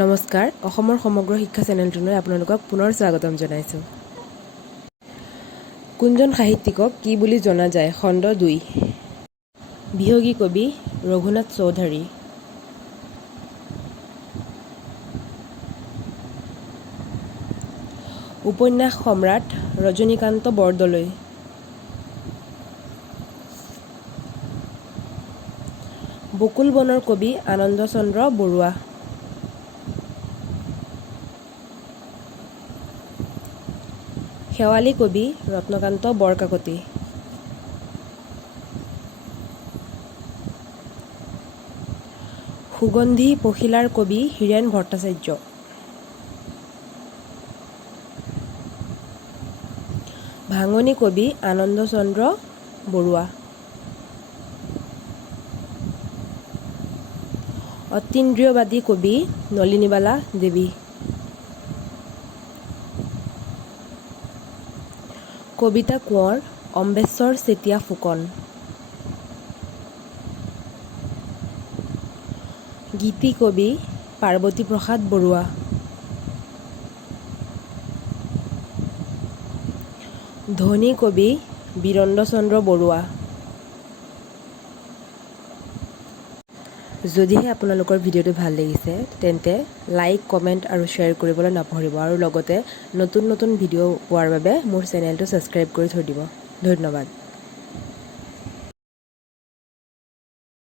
নমস্কাৰ অসমৰ সমগ্ৰ শিক্ষা চেনেলটোলৈ আপোনালোকক পুনৰ স্বাগতম জনাইছোঁ। কোনজন সাহিত্যিকক কি বুলি জনা যায়? খণ্ড 2 বিহগী কবি ৰঘুনাথ চৌধুৰী। উপন্যাস সম্ৰাট ৰজনীকান্ত বৰদলৈ। বকুল বনৰ কবি আনন্দচন্দ্ৰ বৰুৱা। শেৱালী কবি ৰত্নকান্ত বৰকাকতি। সুগন্ধি পখিলাৰ কবি হীৰেন ভট্টাচাৰ্য। ভাঙনি কবি আনন্দচন্দ্ৰ বৰুৱা। অতীন্দ্ৰিয়বাদী কবি নলিনীবালা দেৱী। কবিতা কোঁৱৰ অম্বেশ্বৰ চেতিয়া ফুকন। গীতি কবি পাৰ্বতী প্ৰসাদ বৰুৱা। ধ্বনি কবি বীৰেন্দ্ৰচন্দ্ৰ বৰুৱা। যদিহে আপোনালোকৰ ভিডিঅ'টো ভাল লাগিছে তেন্তে লাইক, কমেণ্ট আৰু শ্বেয়াৰ কৰিবলৈ নাপাহৰিব আৰু লগতে নতুন ভিডিঅ' পোৱাৰ বাবে মোৰ চেনেলটো ছাবস্ক্ৰাইব কৰি থৈ দিব। ধন্যবাদ।